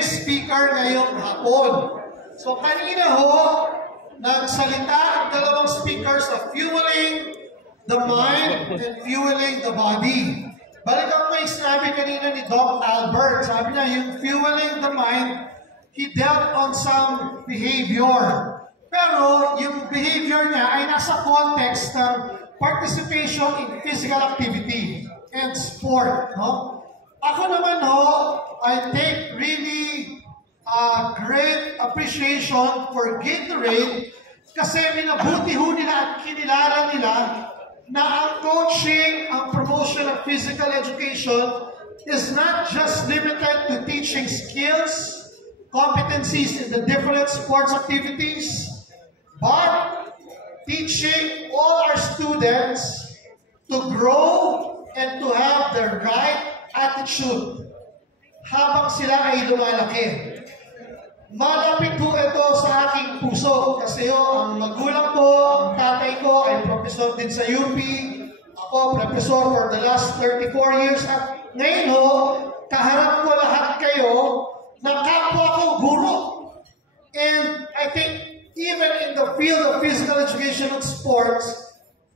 aming speaker ngayong hapon. So kanina ho, nagsalita ang dalawang speakers of fueling the mind and fueling the body. Balik ako may sinabi kanina ni Doc Albert. Sabi niya, yung fueling the mind, he dealt on some behavior. Pero yung behavior niya ay nasa context ng participation in physical activity and sport. No? Ako naman ho, I take really great appreciation for Gatorade kasi minabuti ho nila at kinilala nila na ang coaching, ang promotion of physical education is not just limited to teaching skills, competencies in the different sports activities, but teaching all our students to grow and to have the right attitude habang sila ay lumalaki. Malapit po ito sa aking puso kasi ang magulang ko, ang tatay ko ay professor din sa UP. Ako, professor for the last 34 years. At ngayon ho, kaharap ko lahat kayo na kapwa ko guro. And I think even in the field of physical education and sports,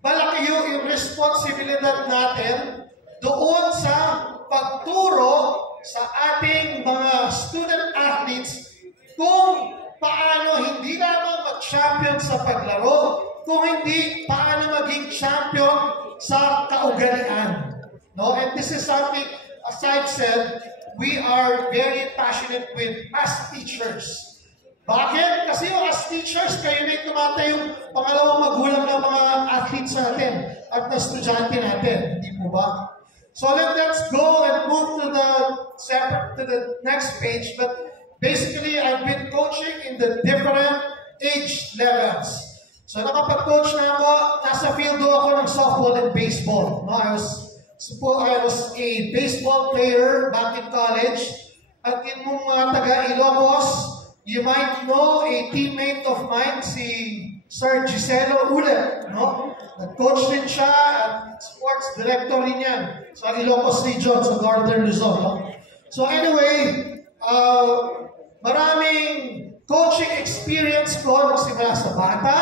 malaki yung responsibilidad natin doon sa pagturo sa ating mga student athletes kung paano hindi lamang mag-champion sa paglaro, kung hindi paano maging champion sa kaugalian. No? And this is something, as I've said, we are very passionate with as teachers. Bakit? Kasi yung as teachers, kayo na yung tumatayong pangalawang magulang ng mga athletes natin at na estudyante natin. Hindi po ba? So let's go and move to the next page. But basically, I've been coaching in the different age levels. So nakapag-coach na ako, nasa field ako ng softball and baseball. No, I was a baseball player back in college. At in mga taga-Ilocos, you might know a teammate of mine, si Sir Giselo Ulet. No? Nag-coach din siya at sports director rin yan sa Ilocos Region, sa Northern Luzon. No? So anyway, maraming coaching experience ko. Nagsimula sa bata,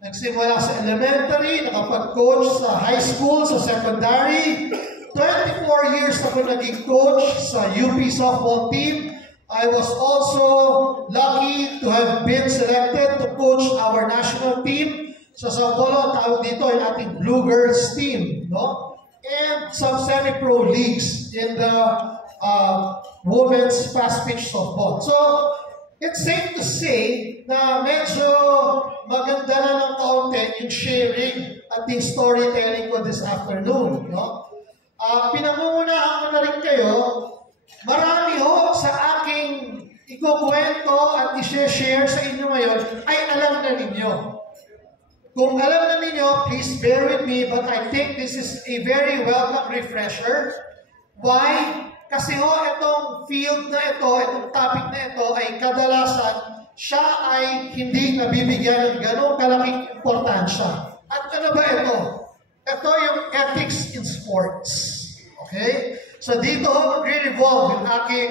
nagsimula sa elementary, nakapag-coach sa high school, sa secondary. 24 years ako naging coach sa UP softball team. I was also lucky to have been selected to coach our national team. Sa softball, tawag dito ay ating Blue Girls team. No? And some semi-pro leagues in the women's fast-pitch softball. So, it's safe to say na medyo maganda na ng kaunti yung sharing at yung storytelling ko this afternoon. No? Pinangungunahan ko na rin kayo, marami ho sa aking ikukwento at i-share sa inyo ngayon ay alam na ninyo. Kung alam na ninyo, please bear with me, but I think this is a very welcome refresher. Why? Kasi ho, itong field na ito, itong topic na ito ay kadalasan, siya ay hindi nabibigyan ng ganong kalaking importansya. At ano ba ito? Ito yung ethics in sports. Okay? So dito ho, mag-revolve yung aking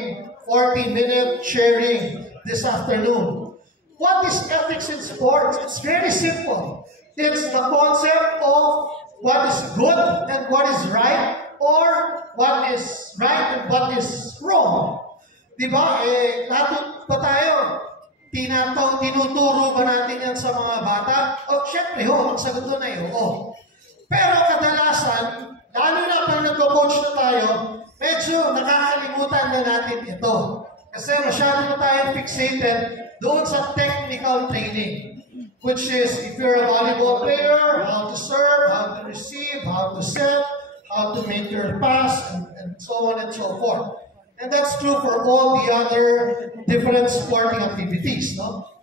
40-minute sharing this afternoon. What is ethics in sports? It's very simple. It's the concept of what is good and what is right, or what is right and what is wrong. Diba? Lahat pa tayo, tinuturo ba natin yan sa mga bata? O, syempre ho, ang sagot doon ay oo. Pero kadalasan, lalo na pag nag-coach na tayo, medyo nakakalimutan na natin ito. Kasi masyado na tayo fixated doon sa technical training. Which is, if you're a volleyball player, how to serve, how to receive, how to set, how to make your pass, and so on and so forth. And that's true for all the other different sporting activities. No?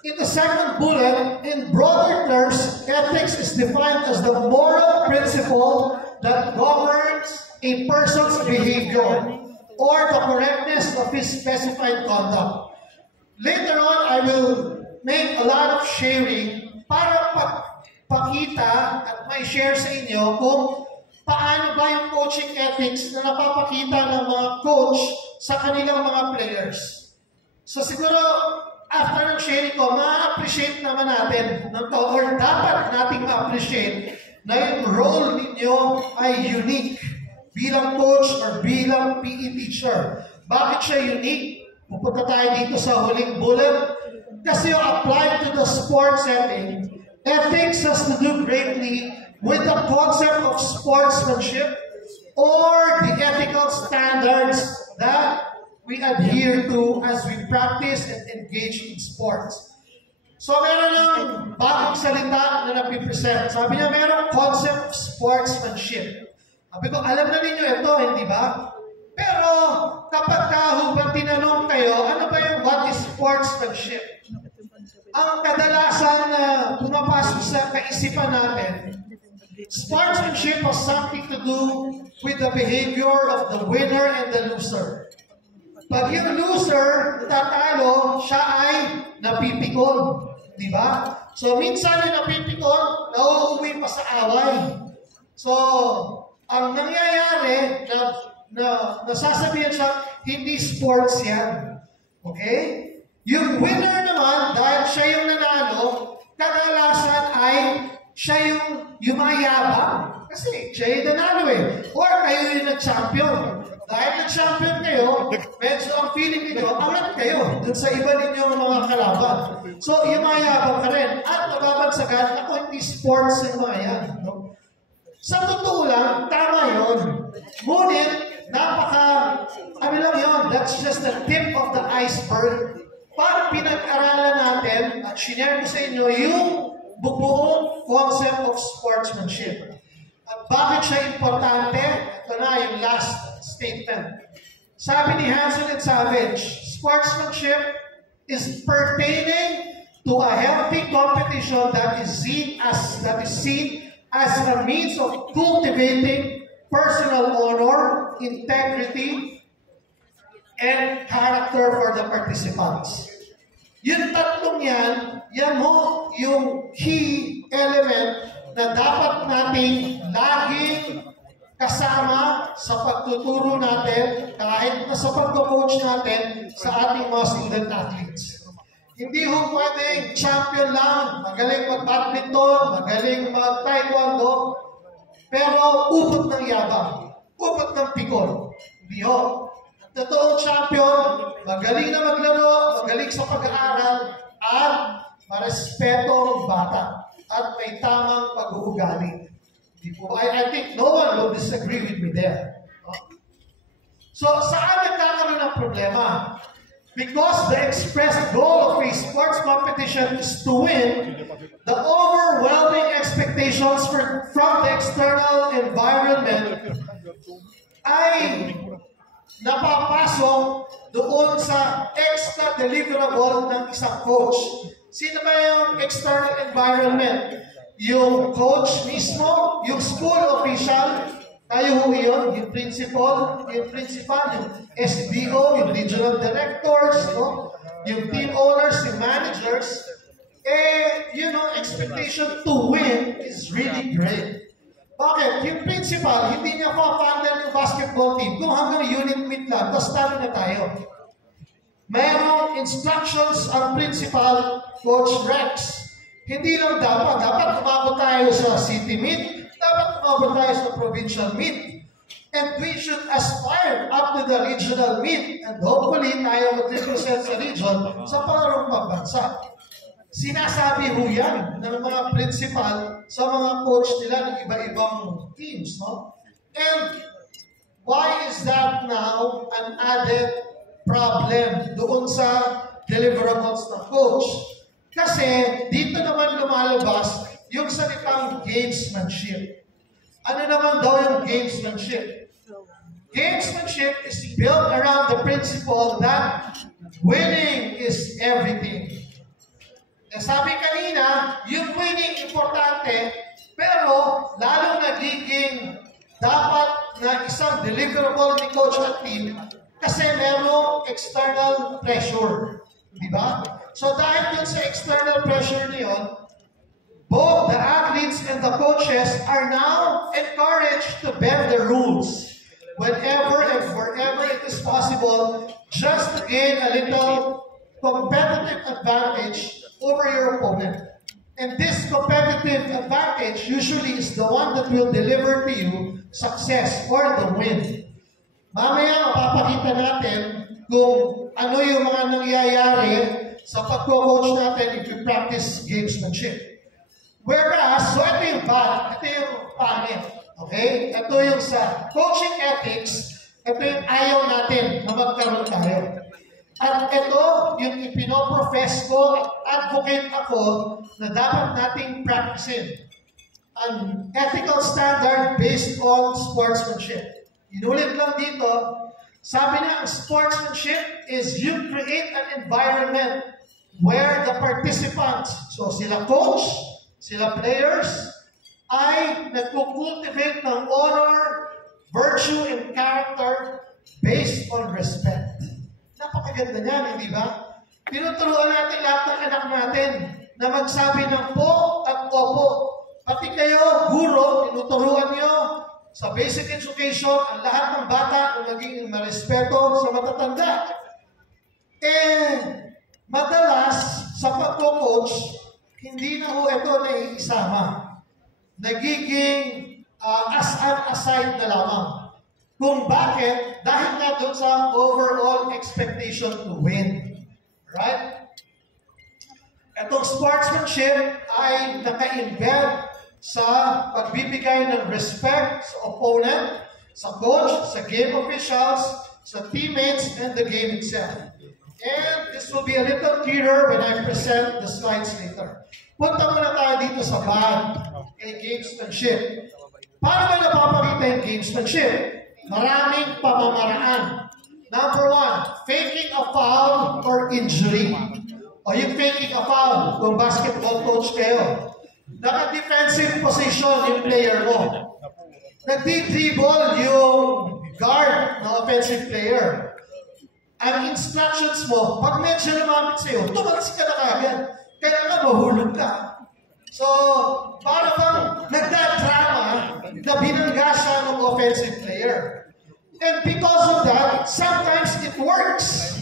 In the second bullet, in broader terms, ethics is defined as the moral principle that governs a person's behavior or the correctness of his specified conduct. Later on, I will make a lot of sharing para pakita at may share sa inyo kung paano ba yung coaching ethics na napapakita ng mga coach sa kanilang mga players. So siguro, after ng sharing ko, ma-appreciate naman natin or dapat nating ma-appreciate na yung role ninyo ay unique bilang coach or bilang PE teacher. Bakit siya unique? Pupunta tayo dito sa huling bullet. Kasi yung applied to the sports setting, ethics has to do greatly with the concept of sportsmanship or the ethical standards that we adhere to as we practice and engage in sports. So meron ng bagong salita na napipresent. Sabi niya, meron concept of sportsmanship. Sabi ko, alam na ninyo ito, hindi ba? Pero kapag kahubang tinanong kayo, ano ba yung what is sportsmanship? Ang kadalasan na pumapasok sa kaisipan natin, sportsmanship has something to do with the behavior of the winner and the loser. Pag yung loser tatalo, siya ay napipikon. Di ba? So, minsan yung napipikon, nauuwi pa sa away. So, ang nangyayari na nasasabihan siya, hindi sports yan. Okay? Yung winner naman, dahil siya yung nanalo, kadalasan ay siya yung yumayabang. Kasi siya yung nanalo eh. Or kayo yung nag-champion. Dahil nag-champion kayo, medyo ang feeling niyo, angat kayo dun sa iba ninyong mga kalaban. So, yumayabang ka rin. At nababagsagan, ako hindi sports yung mga yan. No? Sa totoo lang, tama yun. Ngunit, ano lang yun, that's just the tip of the iceberg. Pag pinag-aralan natin at sinare ko sa inyo yung buong concept of sportsmanship. At bakit siya importante? Ito na yung last statement. Sabi ni Hansen and Savage, sportsmanship is pertaining to a healthy competition that is seen as a means of cultivating personal honor, integrity, and character for the participants. Yung tatlong yan mo yung key element na dapat nating laging kasama sa pagtuturo natin kahit na sa pagko-coach natin sa ating mga student athletes. Hindi ho pwedeng champion lang, magaling mag-badminton, magaling mag-taekwondo, pero upot ng yabang, upot ng pikon. Hindi ho. Totoong champion, magaling na maglaro, magaling sa pag-aaral, at marespeto ang bata, at may tamang pag-uugali. I think no one will disagree with me there. So, saan nagkakaroon ng problema? Because the expressed goal of a sports competition is to win, the overwhelming expectations from the external environment ay napapasok doon sa extra deliverable ng isang coach. Sino ba yung external environment? Yung coach mismo, yung school official, tayo ho yun, yung principal, yung SDO, yung regional directors, no? Yung team owners, yung managers. Expectation to win is really great. Bakit? Yung principal, hindi niya pa-funded yung basketball team. Kung hanggang unit meet lang, tapos talo na tayo. Mayroong instructions ang principal, Coach Rex. Hindi lang dapat umabot tayo sa city meet, dapat umabot tayo sa provincial meet. And we should aspire up to the regional meet. And hopefully, tayo mag-represent sa region sa pangarong pagbansa. Sinasabi ho yan ng mga principal sa mga coach nila ng iba-ibang teams. No? And why is that now an added problem doon sa deliverables ng coach? Kasi dito naman lumalabas yung salitang gamesmanship. Ano naman daw yung gamesmanship? Gamesmanship is built around the principle that winning is everything. Sabi kanina, yung winning importante, pero lalong nagiging dapat na isang deliverable ni coach at team kasi merong external pressure. Di ba? So dahil dun sa external pressure niyon, both the athletes and the coaches are now encouraged to bend the rules whenever and wherever it is possible, just to gain a little competitive advantage over your opponent. And this competitive advantage usually is the one that will deliver to you success or the win. Mamaya, mapapakita natin kung ano yung mga nangyayari sa pagko-coach natin if we practice gamesmanship. Whereas, so ito yung bad, ito yung pangit. Okay? Ito yung sa coaching ethics, ito yung ayaw natin na magkaroon tayo. At ito yung ipinoprofess ko at advocate ako na dapat nating practicein. An ethical standard based on sportsmanship. Inulit lang dito, sabi na ang sportsmanship is you create an environment where the participants, so sila coach, sila players, ay nagkukultivate ng honor, virtue, and character based on respect. Napakaganda niyan, hindi ba? Tinuturuan natin lahat ng anak natin na magsabi ng po at opo. Pati kayo, guro, tinuturuan niyo sa basic education ang lahat ng bata na maging marespeto sa matatanda. Madalas sa pagko-coach, hindi na ho ito naiisama. Nagiging as an aside na lamang. Kung bakit? Dahil nga doon sa overall expectation to win. Right? Itong sportsmanship ay naka-embed sa pagbibigay ng respect sa opponent, sa coach, sa game officials, sa teammates, and the game itself. And this will be a little clearer when I present the slides later. Punta muna tayo dito sa bad kay gamesmanship. Paano ba napapakita yung gamesmanship? Maraming pamamaraan. Number one, faking a foul or injury. O yung faking a foul, kung basketball coach kayo. Naka-defensive position yung player mo. Nagdi-dribble yung guard na offensive player. Ang instructions mo, pag medyo lumapit sa'yo, tumalas ka na kagad. Kailangan mahulog ka. So, para bang nagdadrama na binangga siya ng offensive player. And because of that, sometimes it works.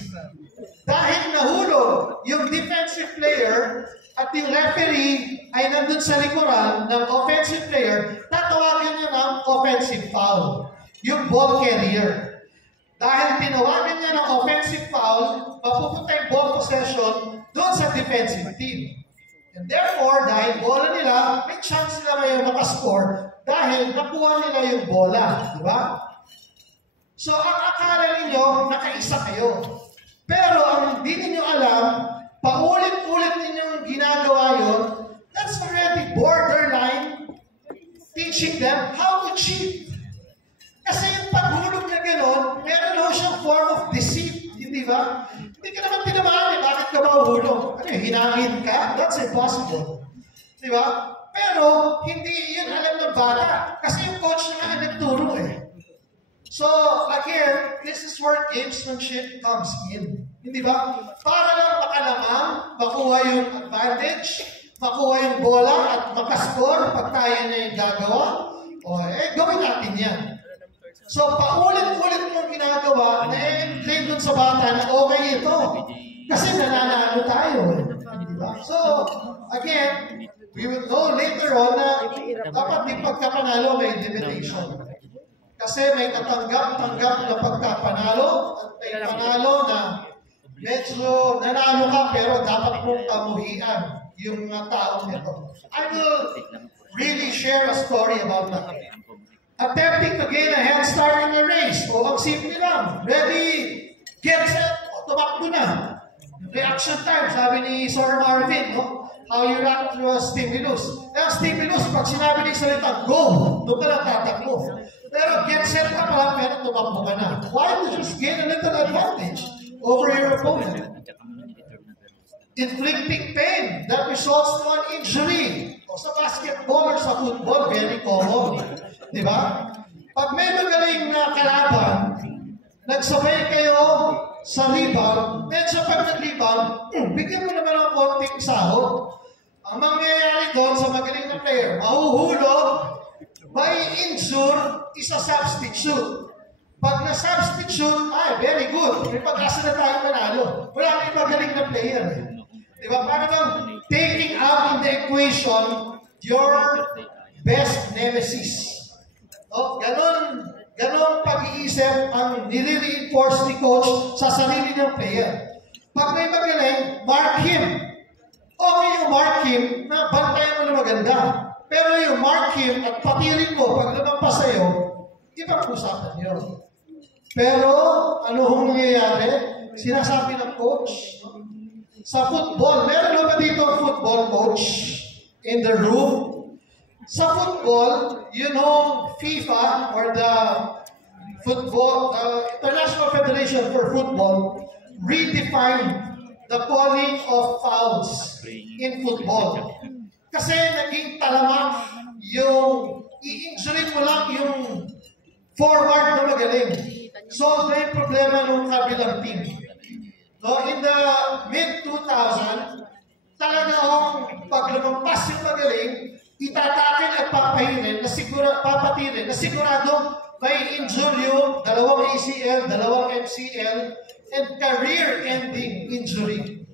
Dahil nahulog yung defensive player at yung referee ay nandun sa likuran ng offensive player, tatawagan niya ng offensive foul. Yung ball carrier. Dahil tinawagan niya ng offensive foul, mapupunta yung ball possession doon sa defensive team. And therefore, dahil bola nila, may chance sila ngayon makascore dahil nakuha nila yung bola. Di ba? So, ang akala ninyo, nakaisa kayo. Pero ang hindi ninyo alam, paulit-ulit ninyong ginagawa yun, that's already borderline teaching them how to cheat. Kasi yung paghulog na gano'n, meron ho siyang form of deceit, hindi ba? Hindi ka naman tinamaan, bakit ka mahuhulog? Ano yun, hinangin ka? That's impossible. Di ba? Pero, hindi yun alam ng bata. Kasi yung coach na nga nagturo eh. So, again, this is where gamesmanship comes in. Hindi ba? Para lang makalamang, makuha yung advantage, makuha yung bola at makascore pag tayo na yung gagawa, gawin natin yan. So, paulit-ulit mong ginagawa na i-claim dun sa bata na okay ito. Kasi nananalo tayo. Diba? So, again, we will know later on na dapat di pagkapanalo may limitation. Kasi may katanggap-tanggap na pagkapanalo at may panalo na medyo nanalo ka pero dapat mong kamuhian yung mga taong ito. I will really share a story about that. Attempting to gain a head start in the race. O ang simple lang. Ready, get set, o tumakbo na. Reaction time, sabi ni Sir Marvin, no? How you react to a stimulus. Ang stimulus, pag sinabi ng salita, go! Doon ka lang tatakbo. Pero get set ka pala, pero tumakbo ka na. Why would you gain a little advantage over your opponent? Inflicting pain that results to an injury. O sa basketball or sa football, very common. Di ba? Pag may magaling na kalaban, nagsabay kayo sa rebound, medyo pag nag-rebound, bigyan mo naman ng konting sahod. Ang mangyayari doon sa magaling na player, mahuhulog, may injure, isa substitute. Pag na-substitute, very good. May pag-asa na tayo manalo. Wala kang magaling na player. Diba? Parang taking out in the equation your best nemesis. No? Ganon pag-iisip ang nire-reinforce ni coach sa sarili ng player. Pag may magaling, mark him. Okay yung mark him na bantayan mo na maganda. Pero yung mark him at patirin mo pag lumampas sa'yo, ibang usapan yun. Pero ano hong nangyayari? Sinasabi ng coach. Sa football, meron ba dito ang football coach in the room? Sa football, you know, FIFA or the International Federation for Football redefined the calling of fouls in football. Kasi naging talamak yung i-injury mo lang yung forward na magaling. So, may problema ng kabilang team. No, in the mid-2000, talaga pag lumampas yung magaling, itatakin at papatirin na sigurado may injury yung dalawang ACL, dalawang MCL, and career-ending injury.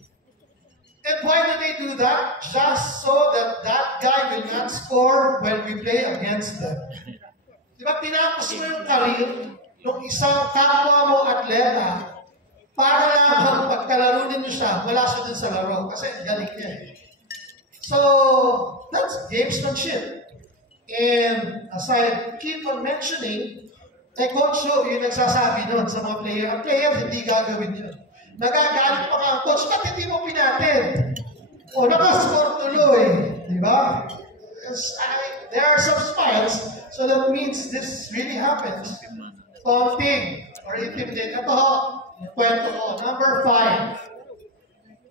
And why do they do that? Just so that that guy will not score when we play against them. Diba, tinapos mo yung career ng isang kapwa mo atleta para lang pagkalaro ninyo siya, wala siya dun sa laro. Kasi galing niya. So, that's gamesmanship. And as I keep on mentioning, Coach Joe, yung nagsasabi nun sa mga player, ang player hindi gagawin yun. Nagagalit pa nga, Coach, ba't hindi mo pinatid? O, nakascore tuloy. Diba? There are some smiles, so that means this really happens. Taunting or intimidate. Ito ho, kwento ko. Number 5.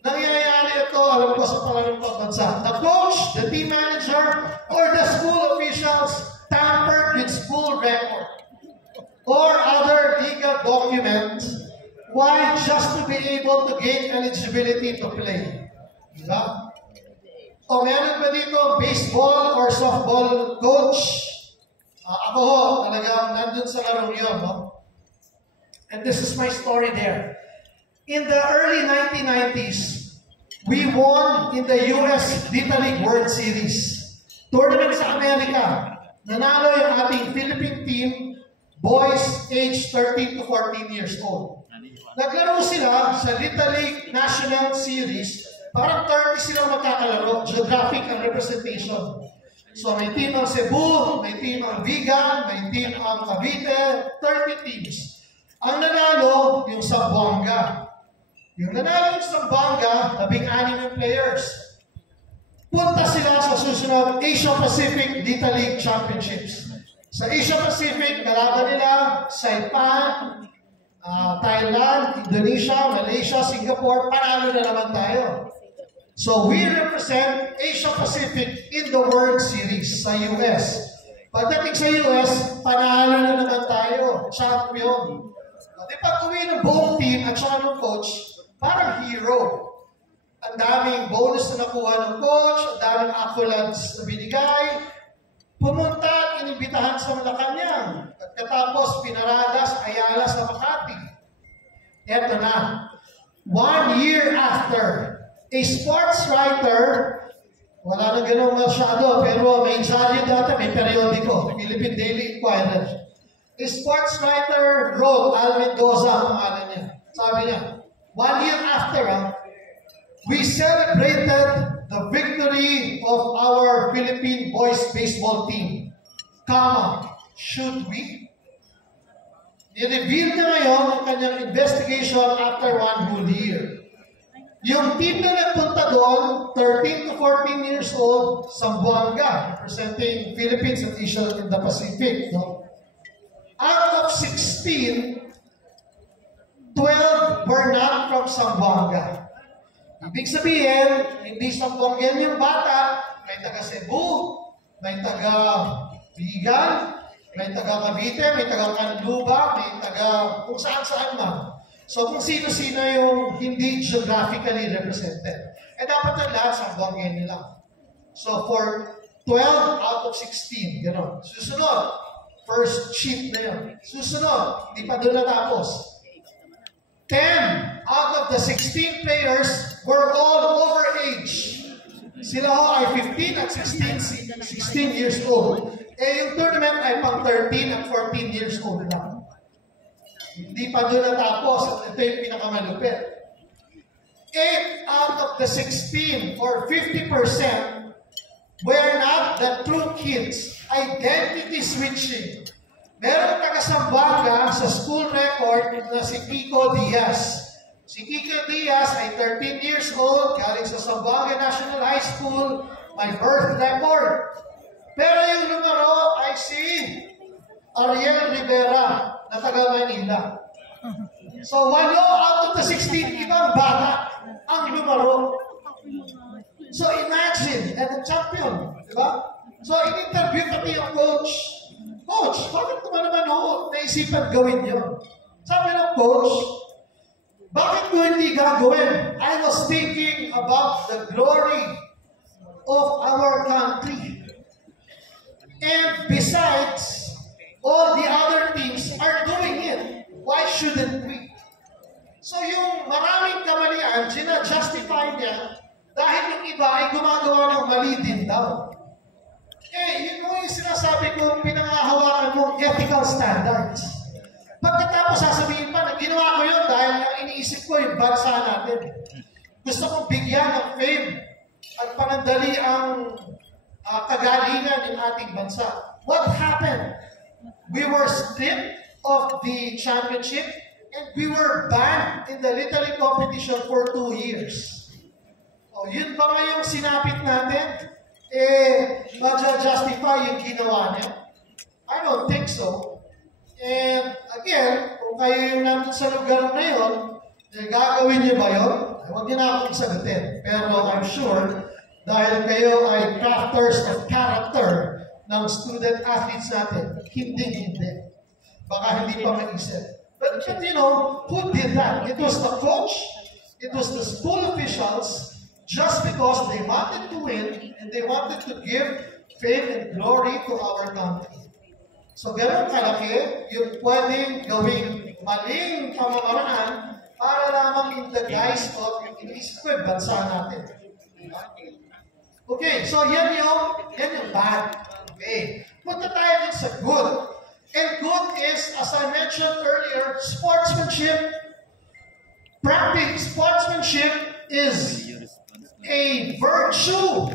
Nangyayari ito, alam ko sa palarumpang bansa. The coach, the team manager, or the school officials tampered with school record or other legal documents. Why? Just to be able to gain eligibility to play. Diba? O meron ba dito baseball or softball coach? Ako ho, talagang nandun sa larong yun. No? And this is my story there. In the early 1990s, we won in the US Little League World Series. Tournament sa Amerika. Nanalo yung ating Philippine team, boys age 13 to 14 years old. Naglaro sila sa Little League National Series. Parang 30 silang magkakalaro. Geographic and representation. So may team ang Cebu, may team ang Vigan, may team ang Cavite, 30 teams. Ang nanalo, yung Zamboanga. Yung nanalo yung Zamboanga, 16 yung players. Punta sila sa susunod Asia Pacific Little League Championships. Sa Asia Pacific, kalaban nila Saipan, Thailand, Indonesia, Malaysia, Singapore, panalo na naman tayo. So we represent Asia Pacific in the World Series sa US. Pagdating sa US, panalo na naman tayo, champion. Di pag uwi ng buong team at saka ng coach, parang hero. Ang daming bonus na nakuha ng coach, ang daming accolades na binigay. Pumunta, inimbitahan sa Malacanang. At katapos, pinaradas, Ayala sa Makati. Eto na. 1 year after, a sports writer, wala na ganun masyado, pero may diaryo dati, may periodiko, Philippine Daily Inquirer. A sports writer wrote, Al Mendoza ang pangalan niya. Sabi niya, 1 year after, we celebrated the victory of our Philippine boys baseball team. Should we? I-reveal na ngayon ang kanyang investigation after 1 whole year. Yung team na nagpunta doon, 13 to 14 years old, Zamboanga, representing Philippines and Asia in the Pacific. No? Out of 16, 12 were not from Zamboanga. Ibig sabihin, hindi Zamboangan yung bata, may taga Cebu, may taga Vigan, may taga Cavite, may taga Canluba, may taga kung saan-saan man. So kung sino-sino yung hindi geographically represented. Eh dapat na lahat Zamboangan nila. So for 12 out of 16, gano'n. Susunod, first sheet na yun. Susunod, di pa doon natapos. 10 out of the 16 players were all over age. Sila ho ay 15 at 16 years old. Yung tournament ay pang 13 at 14 years old lang. Hindi pa doon natapos. Ito yung pinakamalupit. 8 out of the 16 or 50% were not the true kids. Identity switching. Meron taga Zamboanga sa school record na si Kiko Diaz. Si Kiko Diaz ay 13 years old, galing sa Zamboanga National High School, may birth record. Pero yung numero ay si Ariel Rivera na taga Manila. So 1 out of the 16 ibang bata ang numero. So imagine, and a champion, di ba? So in-interview pati yung coach. Coach, bakit naman naisipan gawin yun? Sabi ng coach, bakit ko hindi gagawin? I was thinking about the glory of our country. And besides, all the other teams are doing it. Why shouldn't we? So yung maraming kamalian, gina-justify niya dahil yung iba ay gumagawa ng mali din daw. Yun mo yung sinasabi ko, pinangahawakan mo ethical standards. Pagkatapos sasabihin pa na ginawa ko yun dahil ang iniisip ko yung bansa natin. Gusto kong bigyan ng fame at panandali ang kagalingan ng ating bansa. What happened? We were stripped of the championship and we were banned in the literary competition for 2 years. Yun ba nga yung sinapit natin? Maja-justify yung ginawa niya? I don't think so. And again, kung kayo yung nandun sa lugar na yun, gagawin niyo ba yun? Huwag niyo na akong sagutin. Pero I'm sure, dahil kayo ay crafters of character ng student athletes natin, hindi. Baka hindi pa maisip. But you know, who did that? It was the coach, it was the school officials, just because they wanted to win and they wanted to give fame and glory to our country. So gano'n kalaki yung pwedeng gawing maling pamamaraan para lamang in the guise of yung iniisip ko yung bansa natin. Okay, so yan yung bad. Okay. Punta tayo din sa good. And good is, as I mentioned earlier, sportsmanship. Practice sportsmanship is a virtue.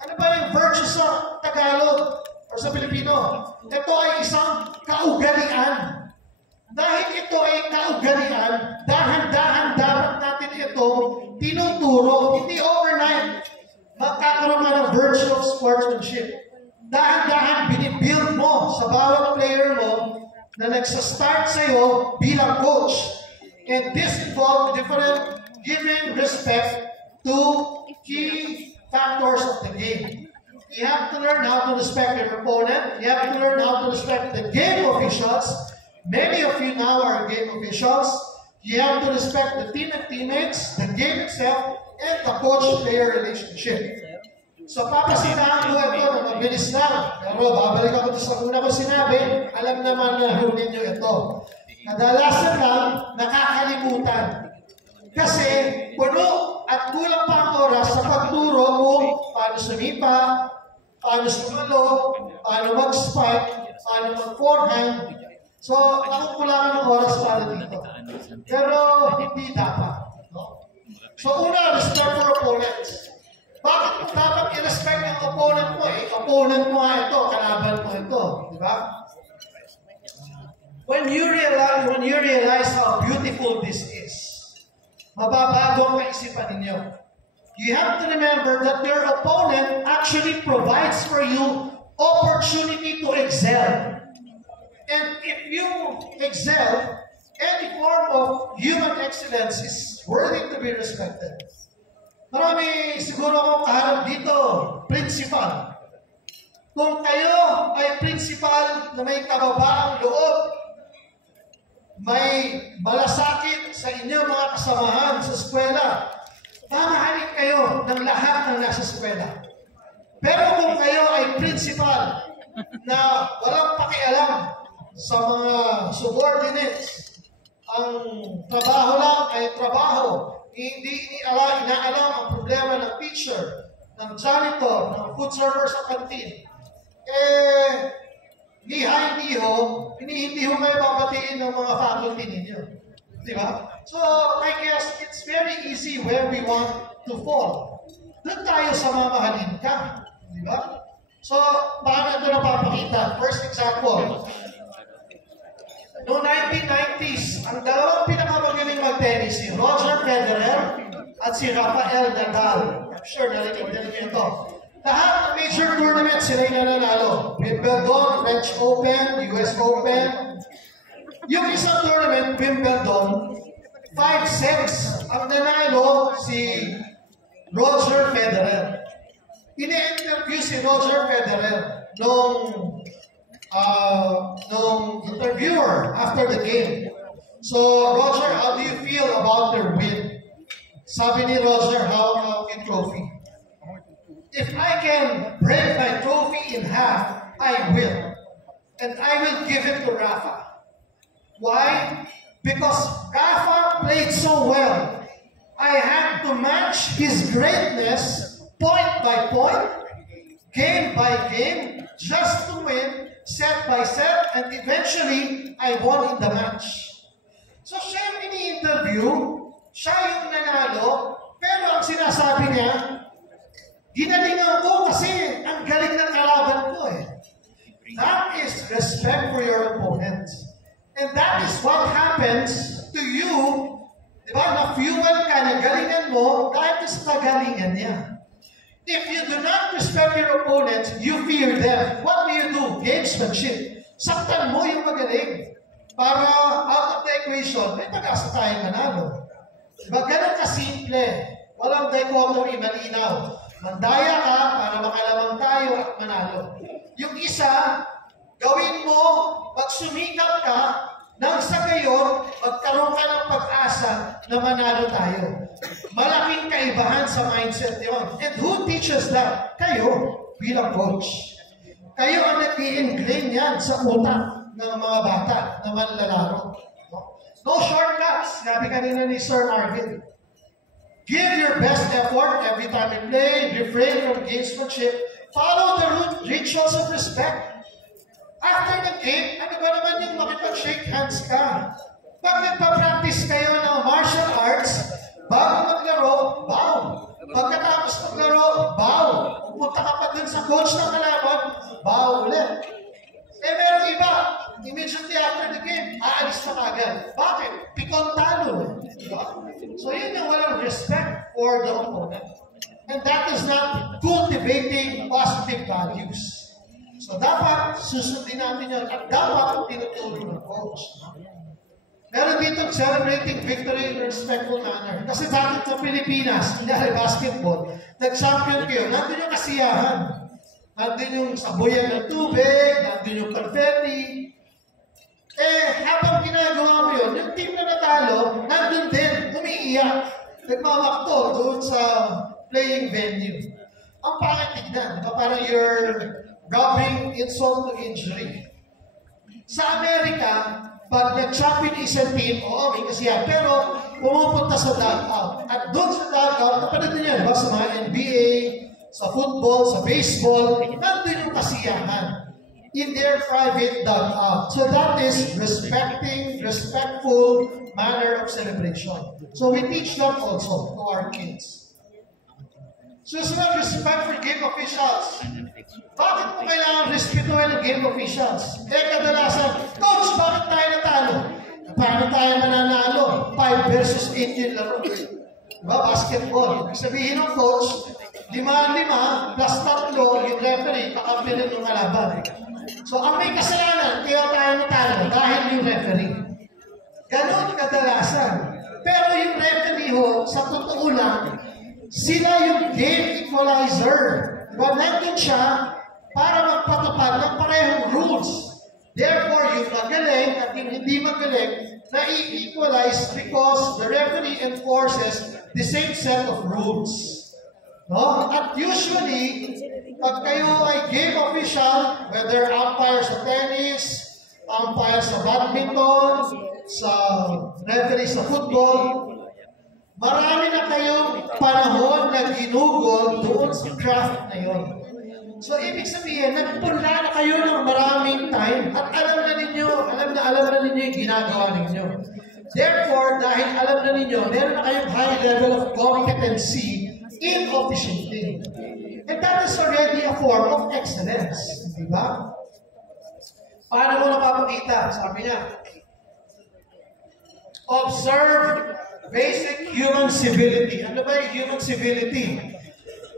Ano ba yung virtue sa Tagalog o sa Pilipino? Ito ay isang kaugalian. Dahil ito ay kaugalian, dahan-dahan dapat natin ito tinuturo. Hindi overnight magkakaroon ka ng virtue of sportsmanship. Dahan-dahan binibuild mo sa bawat player mo na nagsa-start sa'yo bilang coach. And this involves different giving respect to key factors of the game. You have to learn how to respect your opponent. You have to learn how to respect the game officials. Many of you now are game officials. You have to respect the team and teammates, the game itself, and the coach-player relationship. So papasinahan ko ito na mabilis lang. Pero babalik ako sa una ko sinabi, alam naman na hunin nyo ito. Kadalasan lang, nakakalimutan. Kasi puno at kulang pa ang oras sa pagturo kung paano sumipa, paano sumalo, paano mag-spike, paano mag-forehand. So, ako kulangan ng oras para dito. Pero hindi dapat. No? So, una, respect for opponents. Bakit dapat i-respect ang opponent mo? Opponent mo nga ito, kalaban mo ito. Di ba? When you realize how beautiful this is, mababago ang kaisipan ninyo. You have to remember that your opponent actually provides for you opportunity to excel. And if you excel, any form of human excellence is worthy to be respected. Marami siguro akong kaharap dito, principal. Kung kayo ay principal na may kababaang loob, may malasakit sa inyong mga kasamahan sa eskwela, mamahalin kayo ng lahat ng nasa eskwela. Pero kung kayo ay principal na walang pakialam sa mga subordinates, ang trabaho lang ay trabaho, hindi inaalam ang problema ng teacher, ng janitor, ng food server sa canteen, hindi ho kayo babatiin ng mga faculty ninyo. Di ba? So, I guess it's very easy where we want to fall. Doon tayo sa mamahalin ka. Di ba? So, paano ito napapakita? First example. Noong 1990s, ang dalawang pinakamagaling mag-tennis, si Roger Federer at si Rafael Nadal. I'm sure narinig niyo ito. Lahat ng major tournaments sila yung nanalo. Wimbledon, French Open, US Open. Yung isang tournament, Wimbledon, 5 sets ang nanalo si Roger Federer. Ini-interview si Roger Federer nung interviewer after the game. So, Roger, how do you feel about their win? Sabi ni Roger, how yung trophy? If I can break my trophy in half, I will. And I will give it to Rafa. Why? Because Rafa played so well. I had to match his greatness point by point, game by game, just to win, set by set, and eventually, I won in the match. So siya yung ini-interview, siya yung nanalo, pero ang sinasabi niya, ginalingan ko kasi ang galing ng kalaban ko eh. That is respect for your opponent. And that is what happens to you, di ba? Na-fuel ka, nagalingan mo, dahil sa kagalingan niya. If you do not respect your opponent, you fear them. What do you do? Gamesmanship. Saktan mo yung magaling. Para out of the equation, may pag-asa tayong manalo. Diba? Ganun kasimple. Walang dichotomy, malinaw. Mandaya ka para makalamang tayo at manalo. Yung isa, gawin mo, magsumikap ka, nang sa gayon, magkaroon ka ng pag-asa na manalo tayo. Malaking kaibahan sa mindset yun. And who teaches that? Kayo, bilang coach. Kayo ang nag-i-ingrain yan sa utak ng mga bata na manlalaro. No shortcuts. Sabi kanina ni Sir Marvin. Give your best effort every time you play. Refrain from gamesmanship. Follow the rituals of respect. After the game, ano ba naman yung makipag-shake hands ka? Pag nagpa-practice kayo ng martial arts, bago maglaro, bow. Pagkatapos maglaro, bow. Pupunta ka pa dun sa coach ng kalaban, bow ulit. Meron iba, immediately after the game, aalis na kagad. Bakit? Pikon talo. So yun yung walang respect for the opponent. And that is not cultivating positive values. So dapat susundin natin yun at dapat tinutulong ng coach. Meron dito celebrating victory in a respectful manner. Kasi dati sa Pilipinas, hindi basketball, nag-champion kayo, nandun yung kasiyahan. Nandun yung sabuyan ng tubig, nandun yung confetti. Habang ginagawa mo yun, yung team na natalo, nandun din, umiiyak. Nagmamakto doon sa playing venue. Ang pangit tignan, diba? Parang you're rubbing insult to injury. Sa Amerika, pag nag-champion isang team, oo, may kasiyahan, pero pumupunta sa dugout. At doon sa dugout, kapatid niya, diba? Sa mga NBA, sa football, sa baseball, nandun yung kasiyahan in their private dugout. So that is respectful manner of celebration. So we teach that also to our kids. Susunod, respect for game officials. Bakit mo kailangan respetuhin ang game officials? Kadalasan, coach, bakit tayo natalo? Paano tayo mananalo? 5 versus 8 yung laro. Diba? Basketball. Ibig sabihin ng coach, 5-5 plus 3 yung referee, kakampi rin yung kalaban. So, ang may kasalanan, kaya tayo natalo dahil yung referee. Ganon kadalasan. Pero yung referee ho, sa totoo lang, sila yung game equalizer. Diba? Nandun siya para magpatupad ng parehong rules. Therefore, yung magaling at yung hindi magaling, na-equalize because the referee enforces the same set of rules. No? At usually, pag kayo ay game official, whether umpire sa tennis, umpire sa badminton, sa referee sa football, marami na kayong panahon na ginugol doon sa craft na yun. So, ibig sabihin, nagpunla na kayo ng maraming time at alam na ninyo yung ginagawa ninyo. Therefore, dahil alam na ninyo, meron na kayong high level of competency in officiating. And that is already a form of excellence. Di ba? Paano mo napapakita? Sabi niya, observe basic human civility. Ano ba yung human civility?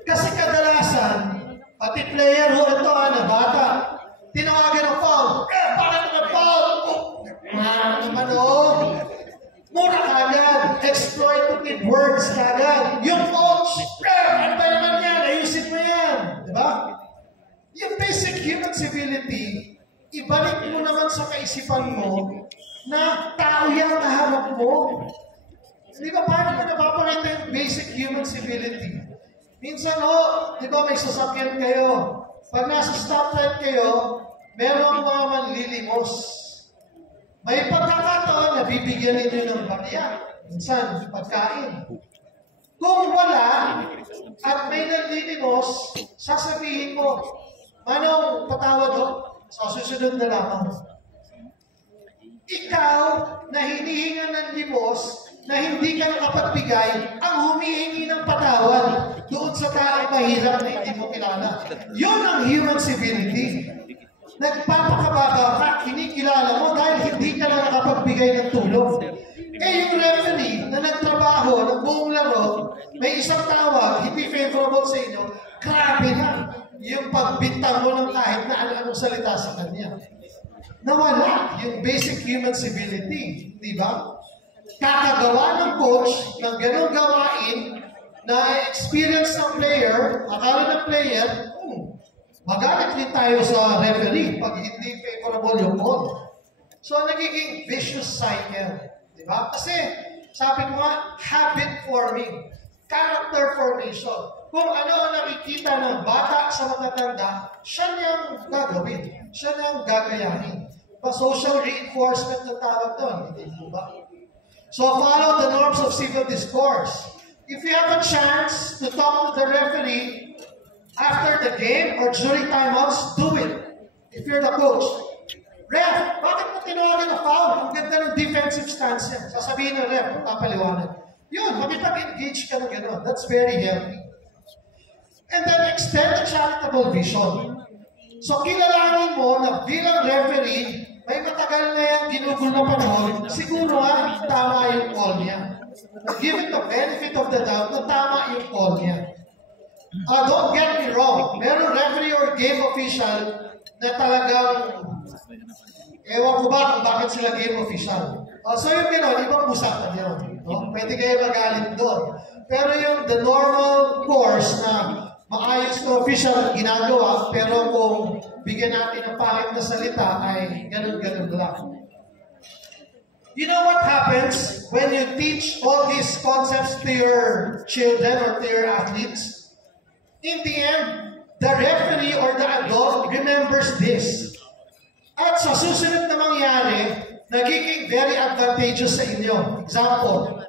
Kasi kadalasan, pati player ho ito, na bata, tinawagan ng foul. Bakit nag-foul? Mura kagad. Exploitative words kagad. Yung coach, ano ba naman yan? Ayusin mo yan. Diba? Yung basic human civility, ibalik mo naman sa kaisipan mo na tao yan kaharap mo. Di ba, paano mo napapakita yung basic human civility? Minsan di ba may sasakyan kayo? Pag nasa stoplight kayo, merong mga manlilimos. May pagkakataon na bibigyan ninyo ng barya. Minsan, pagkain. Kung wala, at may nanlilimos, sasabihin mo, manong patawad ho? Sa susunod na lamang. Ikaw, na hinihinga ng limos, na hindi ka nakapagbigay, ang humihingi ng patawad doon sa taong mahirap na hindi mo kilala. Yun ang human civility. Nagpapakababa ka, kinikilala mo dahil hindi ka na nakapagbigay ng tulong. Yung referee na nagtrabaho ng buong laro, may isang tawag, hindi favorable sa inyo, grabe na yung pagbintang mo ng kahit na ano-anong salita sa kanya. Nawala yung basic human civility, di ba? Kakagawa ng coach ng ganong gawain na experience ng player, akala ng player, magalit din tayo sa referee pag hindi favorable yung call. So, nagiging vicious cycle. Diba? Kasi, sabi ko nga, habit forming, character formation. Kung ano ang nakikita ng bata sa matatanda, siya niyang gagawin. Siya niyang gagayahin. Pa-social reinforcement na tawag doon. Hindi po ba? So follow the norms of civil discourse. If you have a chance to talk to the referee after the game or during timeouts, do it. If you're the coach. Ref, bakit mo tinawagan ng foul? Ang ganda ng defensive stance yan. Sasabihin ng ref, papaliwanag. Yun, makipag-engage ka ng gano'n. That's very healthy. And then extend the charitable vision. So kilalanin mo na bilang referee, may matagal na yung ginugol na panahon, siguro nga, tama yung call niya. Give it the benefit of the doubt na tama yung call niya. Don't get me wrong, meron referee or game official na talagang, ewan ko ba kung bakit sila game official. So yung gano'n, ibang usapan yun. No? Pwede kayo magalit doon. Pero yung the normal course na maayos na official ang ginagawa, pero kung bigyan natin ng pangit na salita ay ganun-ganun lang. You know what happens when you teach all these concepts to your children or to your athletes? In the end, the referee or the adult remembers this. At sa susunod na mangyari, nagiging very advantageous sa inyo. Example,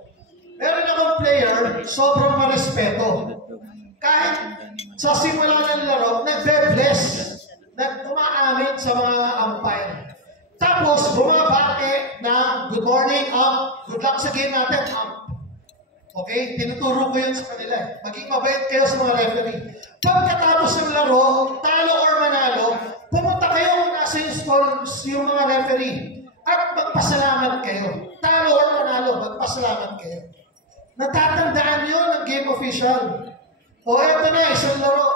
meron akong player, sobrang marespeto. Kahit sa simula ng laro, nagbe-bless, nag-umaamin sa mga umpire. Tapos, bumabate na good morning, good luck sa game natin, Okay? Tinuturo ko yun sa kanila. Maging mabait kayo sa mga referee. Pagkatapos ng laro, talo or manalo, pumunta kayo kung nasa yung mga referee at magpasalamat kayo. Talo or manalo, magpasalamat kayo. Natatandaan yun ng game official. O eto na, isang laro.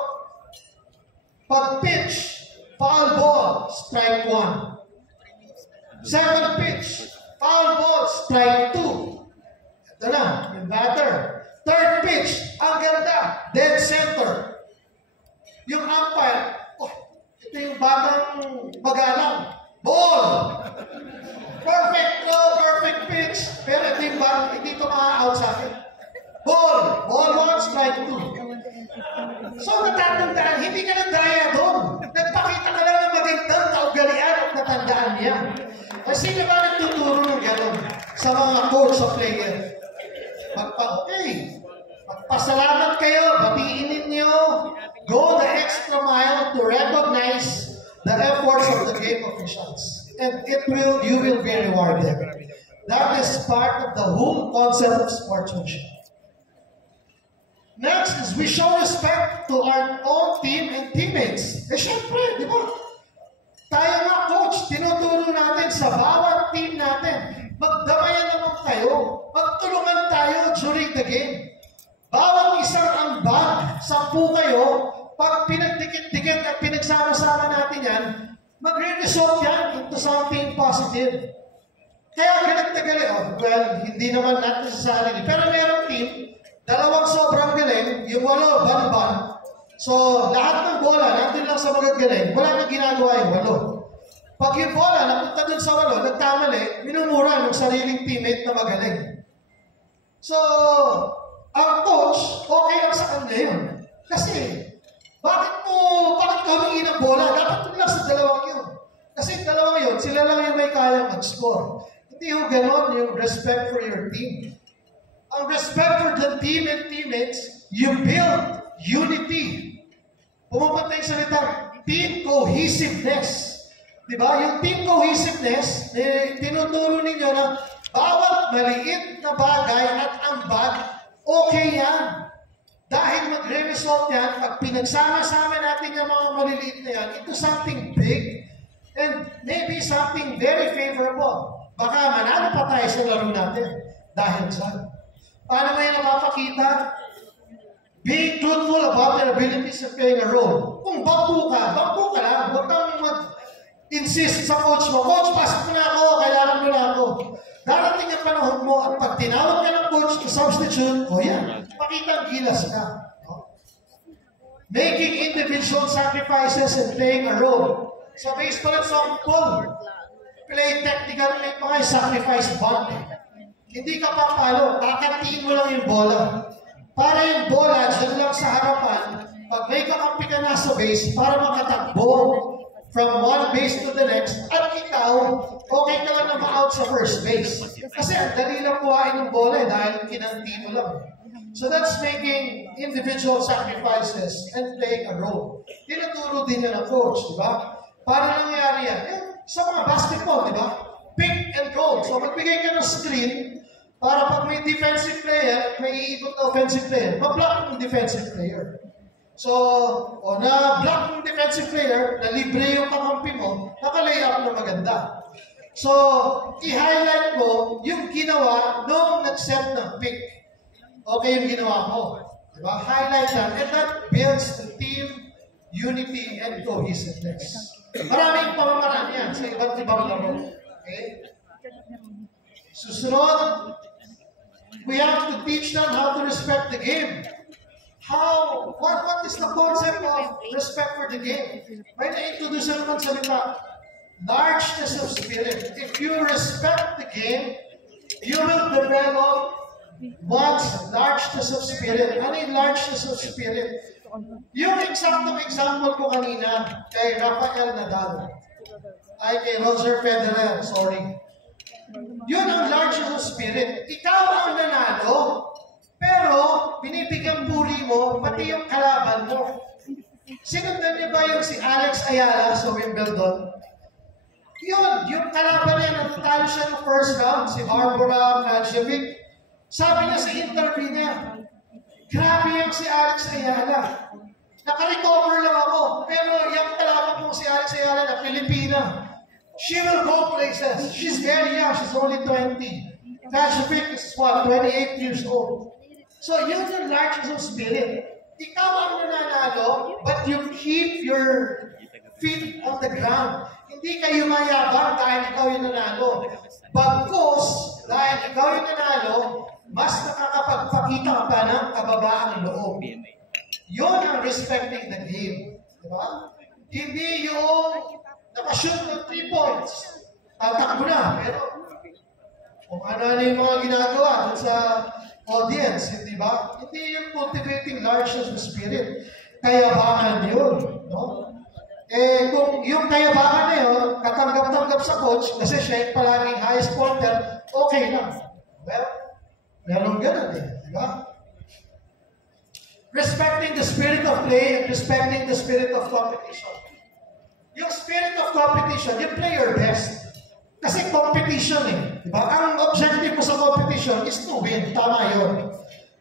Pag-pitch, foul ball, strike 1. Second pitch, foul ball, strike 2. Ito na, yung batter. Third pitch, ang ganda, dead center. Yung umpire, ito yung batang magalang. Ball! Perfect throw, perfect pitch. Pero ito yung bat, hindi ito maa-out sa akin. Ball! Ball 1, strike 2. So natatandaan, hindi ka nagdaya doon. Nagpakita ka lang ng magandang kaugalian at natandaan niya. Kasi sino ba nagtuturo ng gano'n sa mga coach sa player? Okay. Magpasalamat kayo, batiin ninyo, go the extra mile to recognize the efforts of the game officials. And you will be rewarded. That is part of the whole concept of sportsmanship. Next is we show respect to our own team and teammates. Syempre, di ba? Tayo nga, coach, tinuturo natin sa bawat team natin. Magdamayan naman kayo. Magtulungan tayo during the game. Bawat isang ambag, 10 kayo, pag pinagdikit-dikit at pinagsama-sama natin yan, magre-result yan into something positive. Kaya galit-galit, well, hindi naman natin sa sarili. Pero merong team, 2 sobrang galing, yung 8, ban-ban. So, lahat ng bola, nandun lang sa magagaling, wala nang ginagawa yung 8. Pag yung bola, napunta dun sa 8, nagkamali, minumura ng sariling teammate na magaling. So, ang coach, okay lang sa kanya yun. Kasi, bakit kami ng bola? Dapat dun lang sa 2 yun. Kasi 2 yun, sila lang yung may kaya mag-score. Hindi yung ganon, yung respect for your team. Ang respect for the team and teammates, you build unity. Pumapunta yung salita, team cohesiveness. Diba? Yung team cohesiveness, tinuturo ninyo na bawat maliit na bagay at ambag, okay yan. Dahil magre-result yan, pag pinagsama-sama natin yung mga maliliit na yan, into something big, and maybe something very favorable. Baka manalo pa tayo sa laro natin dahil sa paano mo yung napapakita? Being truthful about their abilities and playing a role. Kung bangko ka lang. Huwag kang mag-insist sa coach mo, coach, pasok mo na ako, kailangan mo na ako. Darating ang panahon mo at pag tinawag ka ng coach to substitute, yan, pakita ang gilas ka. Making individual sacrifices and playing a role. Sa baseball at softball, play technical, play pa kayo, sacrifice bunt. Hindi ka papalo, kakantiin mo lang yung bola. Para yung bola, dyan lang sa harapan, pag may kakampi ka na sa base, para makatakbo from one base to the next, at ikaw, okay ka lang na ma-out sa first base. Kasi ang dali lang kuhain ng bola dahil kinanti mo lang. So that's making individual sacrifices and playing a role. Tinuturo din yan ng coach, di ba? Para nangyari yan. Sa mga basketball, di ba? Pick and roll. So magbigay ka ng screen, para pag may defensive player, may iikot na offensive player, ma-block yung defensive player. So, na-block yung defensive player, na libre yung kakampi mo, naka-layout na maganda. So, i-highlight mo yung ginawa nung nag-set ng pick. Okay yung ginawa mo. Diba? Highlight that. And that builds the team unity and cohesiveness. Maraming pamamaraan yan sa iba't ibang laro. Okay? Susunod, we have to teach them how to respect the game. What is the concept of respect for the game? May na-introduce naman salita, largeness of spirit. If you respect the game, you will develop one's largeness of spirit. Ano yung largeness of spirit? Yung example ko kanina kay Rafael Nadal, ay kay Roger Federer, sorry. Yun ang largeness of spirit. Ikaw ang nanalo, pero binibigyan puri mo, pati yung kalaban mo. Sinundan niyo ba yung si Alex Ayala sa Wimbledon? Yung kalaban niya, natalo siya ng first round, si Barbara Krajcevic. Sabi niya sa interview niya, grabe yung si Alex Ayala. Naka-recover lang ako, pero yung kalaban mo si Alex Ayala na Pilipina, she will go places. She's very young. She's only 20. Krajcevic is 28 years old. So yun yung largeness of spirit. Ikaw ang nananalo, but you keep your feet on the ground. Hindi kayo mayabang dahil ikaw yung nanalo. Bagkus, dahil ikaw yung nanalo, mas nakakapagpakita ka pa ng kababaang loob. Yun ang respecting the game. Diba? Hindi yung nakashoot ng 3 points. Tatakbo na. Pero kung ano yung mga ginagawa sa audience, hindi ba? Hindi yung cultivating largeness of spirit. kayabangan yun. No? Eh, kung yung kayabangan na yun, katanggap-tanggap sa coach, kasi siya yung palaging highest pointer, okay lang. Well, meron ganun eh. Di ba? Respecting the spirit of play and respecting the spirit of competition. Yung spirit of competition, you play your best. Kasi competition eh. Diba? Ang objective mo sa competition is to win. Tama yun.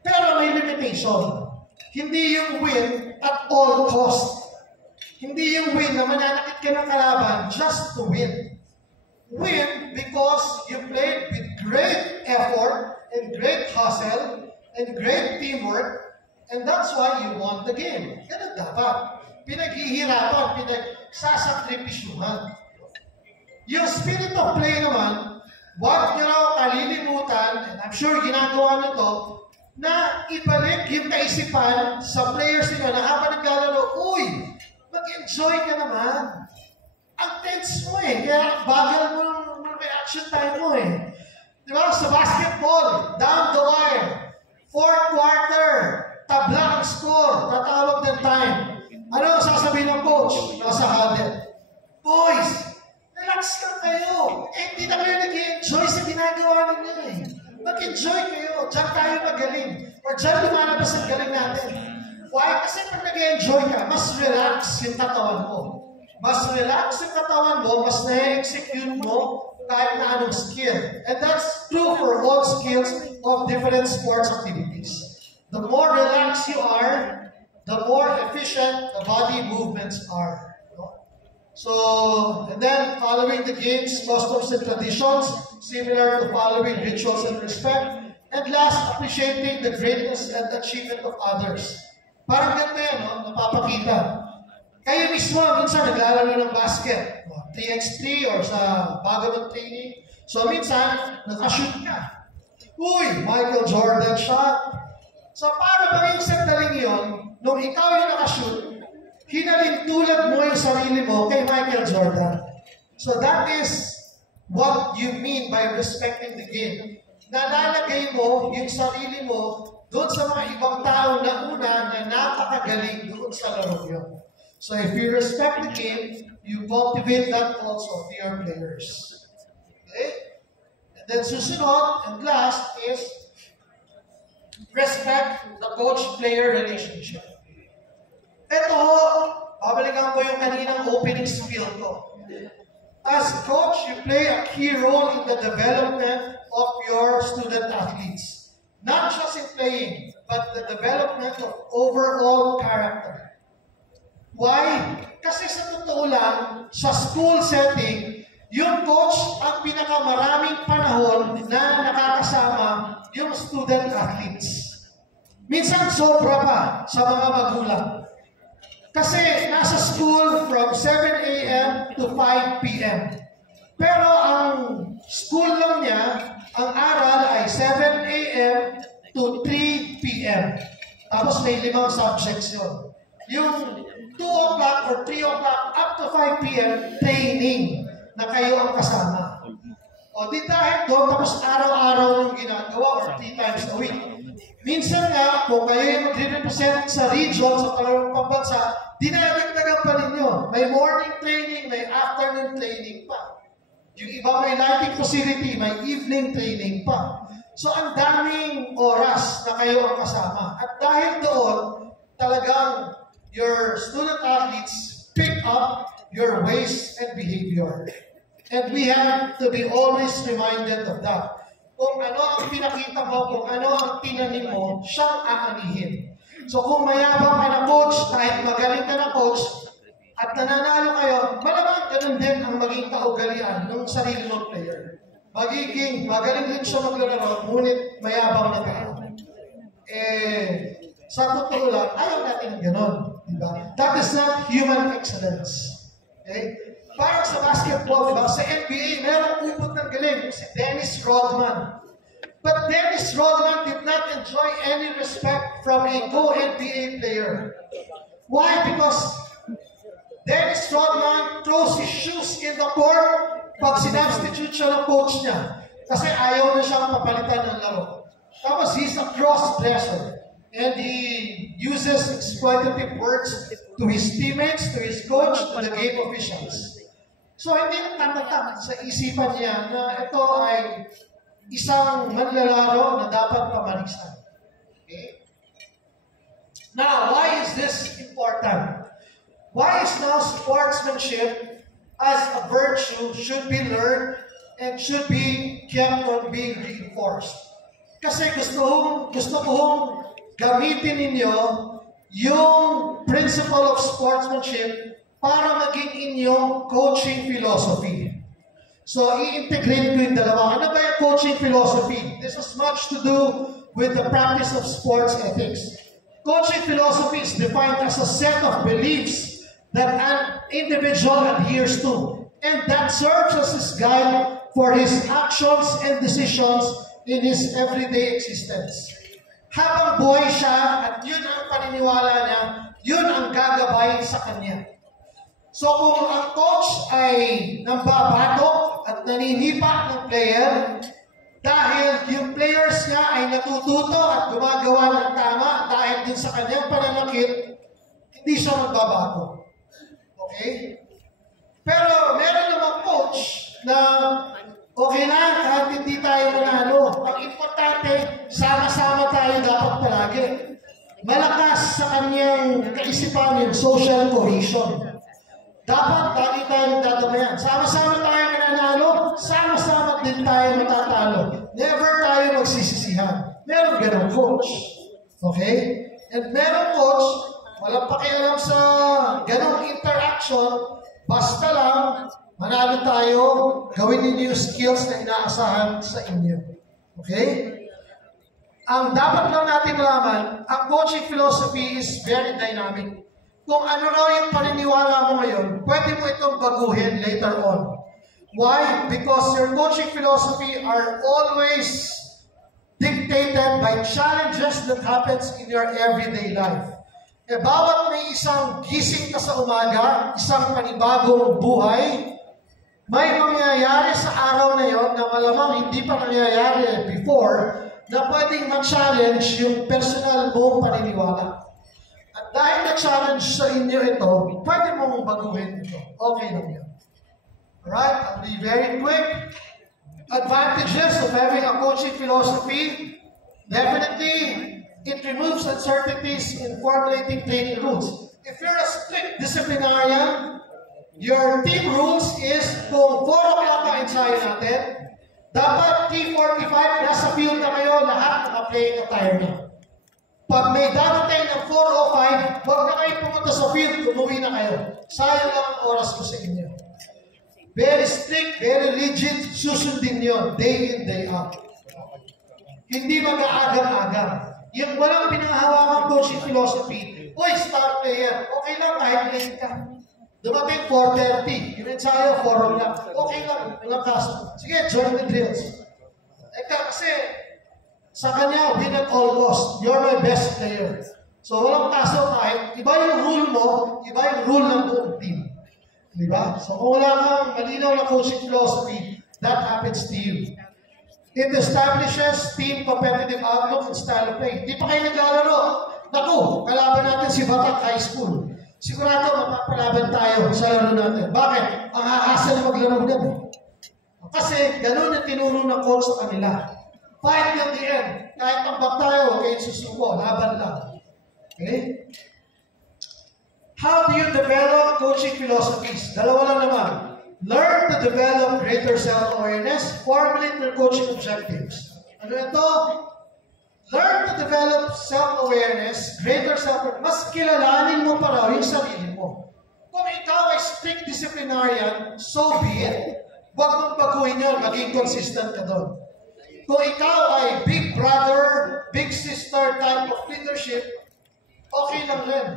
Pero may limitation. Hindi yung win at all cost. Hindi yung win na mananakit ka ng kalaban just to win. Win because you played with great effort and great hustle and great teamwork, and that's why you won the game. Ganun dapat. Pinaghihirapan, pinagsasakripisyuhan. Yung spirit of play naman, huwag nyo raw kalilimutan, and I'm sure ginagawa nito, na ibalik yung kaisipan sa players nyo na habang naglalaro, uy, mag-enjoy ka naman. Ang tense mo eh, kaya bagal mo ng reaction time mo eh. Diba? Sa basketball, down the wire, fourth quarter, tabla ang score, tatawag ng time. Ano ang sasabihin ng coach? Nasa huddle. Boys, relax lang kayo. Eh, hindi na kayo nag-enjoy sa ginagawa ninyo eh. Mag-enjoy kayo. Diyan tayo magaling. Or diyan lumalabas ang galing natin. Why? Kasi pag nag-enjoy ka, mas relax yung katawan mo. Mas relax yung katawan mo, mas na-execute mo kahit na anong skill. And that's true for all skills of different sports activities. The more relaxed you are, the more efficient the body movements are. So, and then following the games, customs and traditions, similar to following rituals and respect. And last, appreciating the greatness and achievement of others. Parang ganda yan, no? Napapakita. Kayo mismo, minsan naglalaro ng basket, 3x3 or sa bago ng training. So minsan, nakashoot ka. Uy, Michael Jordan shot. So para ba yung sandaling yun, nung ikaw yung nakashoot, hinalintulad mo yung sarili mo kay Michael Jordan. So that is what you mean by respecting the game. Nalalagay mo yung sarili mo doon sa mga ibang tao na una na napakagaling doon sa laro yun. So if you respect the game, you cultivate that also to your players. Okay? And then susunod, and last is respect the coach-player relationship. Ito, babalikan ko yung kaninang opening spiel ko. As coach, you play a key role in the development of your student athletes. Not just in playing, but the development of overall character. Why? Kasi sa totoo lang, sa school setting, yung coach ang pinakamaraming panahon na nakakasama yung student athletes. Minsan sobra pa sa mga magulang. Kasi nasa school from 7 a.m. to 5 p.m. Pero ang school lang niya, ang aral ay 7 a.m. to 3 p.m. Tapos may 5 subjects yun. Yung 2 o'clock or 3 o'clock up to 5 p.m. training na kayo ang kasama. O di dahil doon, tapos araw-araw yung ginagawa or 3 times a week. Minsan nga, kung kayo yung mag-represent sa region, sa kalarong pambansa, dinadagdagan pa ninyo. May morning training, may afternoon training pa. Yung iba may lighting facility, may evening training pa. So ang daming oras na kayo ang kasama. At dahil doon, talagang your student athletes pick up your ways and behavior. And we have to be always reminded of that. Kung ano ang pinakita mo, kung ano ang tinanim mo, siyang aanihin. So kung mayabang ka na coach, kahit magaling ka na coach, at nananalo kayo, malamang ganun din ang maging kaugalian ng sarili ng player. Magaling din siya maglalaro, ngunit mayabang na tao. Sa totoo lang, ayaw natin ng ganun. Diba? That is not human excellence. Okay? Parang sa basketball, diba? Sa NBA, meron upot ng galing, si Dennis Rodman. But Dennis Rodman did not enjoy any respect from a co-NBA player. Why? Because Dennis Rodman throws his shoes in the court pag sinubstitute siya ng coach niya. Kasi ayaw na siyang papalitan ng laro. Tapos he's a cross-dresser. and he uses exploitative words to his teammates, to his coach, to the game officials. So hindi natatak sa isipan niya na ito ay isang manlalaro na dapat pamalisan. Okay? Now, why is this important? Why is now sportsmanship as a virtue should be learned and should be kept on being reinforced? Kasi gusto kong gamitin ninyo yung principle of sportsmanship para maging inyong coaching philosophy. So, i-integrate ko yung dalawa. Ano ba yung coaching philosophy? This has much to do with the practice of sports ethics. Coaching philosophy is defined as a set of beliefs that an individual adheres to, and that serves as his guide for his actions and decisions in his everyday existence. Habang buhay siya at yun ang paniniwala niya, yun ang gagabay sa kanya. So kung ang coach ay nambabatok at naninipa ng player, dahil yung players niya ay natututo at gumagawa ng tama dahil din sa kanyang pananakit, hindi siya magbabago. Okay? Pero meron namang coach na okay lang kahit hindi tayo manalo. Ang importante, sama-sama tayo dapat palagi. Malakas sa kanyang kaisipan yung social cohesion. Dapat lagi tayong dadamayan. Sama-sama tayo mananalo, sama-sama din tayo matatalo. Never tayo magsisisihan. Meron ganong coach. Okay? And meron coach, walang pakialam sa ganong interaction, basta lang, manalo tayo, gawin ninyo yung skills na inaasahan sa inyo. Okay? Ang dapat lang natin malaman, ang coaching philosophy is very dynamic. Kung ano raw yung paniniwala mo ngayon, pwede mo itong baguhin later on. Why? Because your coaching philosophy are always dictated by challenges that happens in your everyday life. E bawat may isang gising ka sa umaga, isang panibagong buhay, may mangyayari sa araw na yon na malamang hindi pa nangyayari before na pwedeng ma-challenge yung personal mong paniniwala. At dahil na-challenge sa inyo ito, pwede mong baguhin ito. Okay lang yan. Alright, I'll be very quick. Advantages of having a coaching philosophy. Definitely, it removes uncertainties in formulating training rules. If you're a strict disciplinarian, your team rules is kung 4 o'clock ang ensayo natin, dapat T45, nasa field na kayo, lahat naka-playing attire na. Pag may darating ng 4:05, huwag na kayo pumunta sa field, umuwi na kayo. Sayang lang ang oras ko sa inyo. Very strict, very rigid, susundin nyo, day in, day out. Hindi mag-aagam-agam. Yung walang pinangahawakang coaching philosophy, oy, star player, okay lang kahit late ka. Dumating 4:30, yung ensayo, 4 o'clock. Okay lang, walang kaso. Sige, join the drills. Kasi, sa kanya, win at all cost. You're my best player. So, walang kaso kahit iba yung rule mo, iba yung rule ng buong team. Diba? So, kung wala kang malinaw na coaching philosophy, that happens to you. It establishes team competitive outlook and style of play. Di pa kayo naglalaro. Naku, kalaban natin si Batak High School. Sigurado, mapapalaban tayo sa laro natin. Bakit? Ang haasal na maglaro din. Kasi, ganun ang tinuro ng coach sa kanila. Fight till the end. Kahit tambak tayo, kayo susuko. Laban lang. Okay? How do you develop coaching philosophies? Dalawa lang naman. Learn to develop greater self-awareness. Formulate your coaching objectives. Ano ito? Learn to develop self-awareness, greater self-awareness. Mas kilalanin mo pa raw yung sarili mo. Kung ikaw ay strict disciplinarian, so be it. Huwag mong baguhin yun, maging consistent ka doon. Kung ikaw ay big brother, big sister type of leadership, okay lang rin.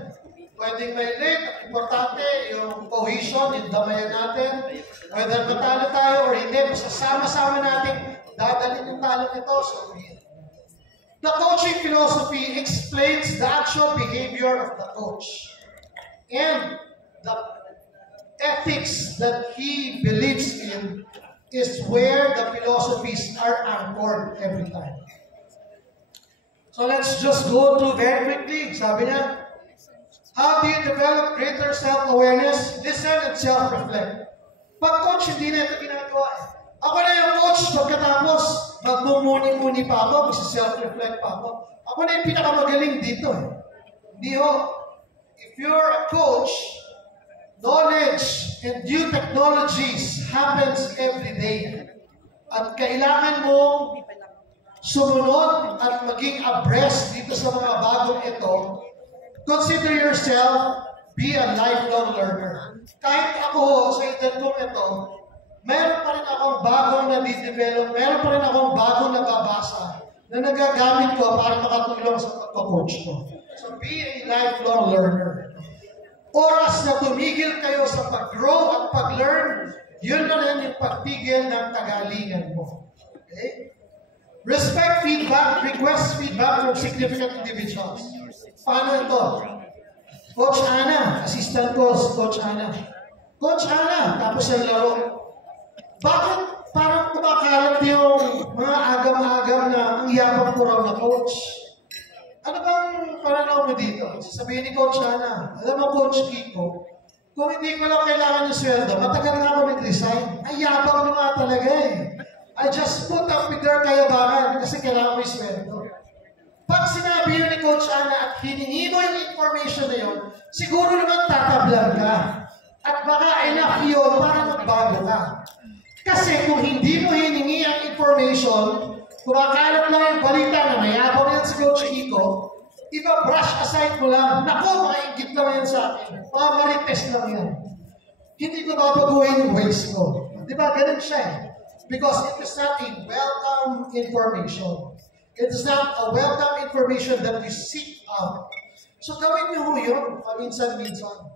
Pwedeng may late, importante yung cohesion, yung damayan natin. Whether matalo tayo or hindi, basta sama-sama natin, dadalhin yung talo nito, so be it. The coaching philosophy explains the actual behavior of the coach and the ethics that he believes in is where the philosophies are anchored every time. So let's just go through very quickly. Sabi niya, how do you develop greater self-awareness? Listen and self-reflect. Pag coach, hindi na ito ginagawa. Ako na yung coach, pagkatapos, magmumuni-muni pa ako, self-reflect pa ako. Ako na yung pinakamagaling dito. Hindi ho. If you're a coach, knowledge and new technologies happens every day. At kailangan mo sumunod at maging abreast dito sa mga bagong ito. Consider yourself, be a lifelong learner. Kahit ako, sa edad kong ito, meron pa rin akong bagong nadidevelop, meron pa rin akong bagong nababasa na nagagamit ko para makatulong sa pagko-coach ko. So be a lifelong learner. Oras na tumigil kayo sa pag-grow at pag-learn, yun na rin yung pagtigil ng kagalingan mo. Okay? Respect feedback, request feedback from significant individuals. Paano ito? Coach Ana, assistant ko, Coach Ana. Coach Ana, tapos yung laro. Bakit parang kumakalat yung mga agam-agam na ang yapang ko raw na coach? Ano bang pananaw mo dito? Sasabihin ni Coach Ana, alam mo Coach Kiko, kung hindi ko lang kailangan yung sweldo, matagal na ako nag-resign. Ay, yapang mo nga talaga eh. I just put up with their kayabangan kasi kailangan mo yung sweldo. Pag sinabi yun ni Coach Ana at hiningi mo yung information na yun, siguro naman tatablan ka. At baka enough yun para magbago ka. Kasi kung hindi mo hiningi ang information, kumakalat lang yung balita na mayabang yan si Coach Kiko, iba-brush aside mo lang, naku, makaingit lang yan sa akin. Mga marites lang yan. Hindi ko babaguhin yung ways ko. Di ba? Ganun siya eh. Because it is not a welcome information. It is not a welcome information that you seek out. So gawin niyo ho yun, paminsan-minsan.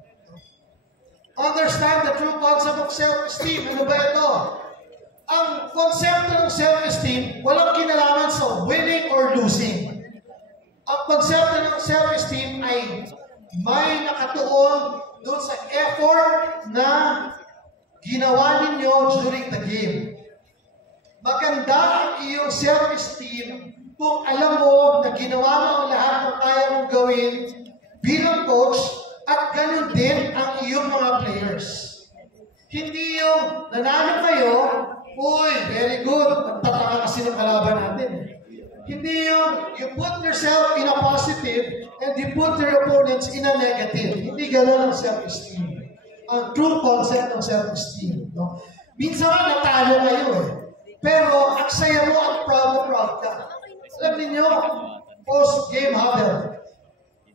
Understand the true concept of self-esteem. Ano ba ito? Ang konsepto ng self-esteem, walang kinalaman sa winning or losing. Ang konsepto ng self-esteem ay may nakatuon doon sa effort na ginawa ninyo during the game. Maganda ang iyong self-esteem kung alam mo na ginawa mo ang lahat ng kaya mong gawin bilang coach at ganun din ang iyong mga players. Hindi yung nanalo kayo, uy, very good, magtataka kasi ng kalaban natin. Hindi yung you put yourself in a positive and you put your opponents in a negative. Hindi ganun ang self-esteem. Ang true concept ng self-esteem. No? Minsan natalo kayo eh. Pero ang saya mo, ang proud ka. Alam niyo, post-game huddle.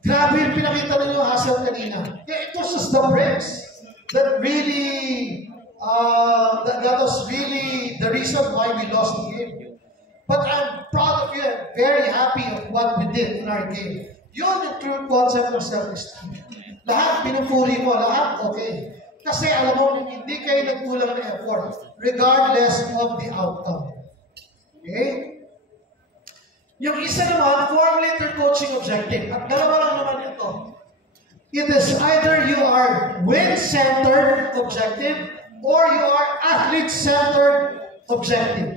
Grabe yung pinakita ninyo hustle kanina. Yeah, it was just the breaks that really, that was really the reason why we lost the game. But I'm proud of you and very happy of what we did in our game. Yun yung true concept of self-esteem. Lahat pinupuri mo, lahat okay. Kasi alam mo, hindi kayo nagkulang ng effort regardless of the outcome. Okay? Yung isa naman, formulate your coaching objective. At dalawa lang naman ito. It is either you are win-centered objective or you are athlete-centered objective.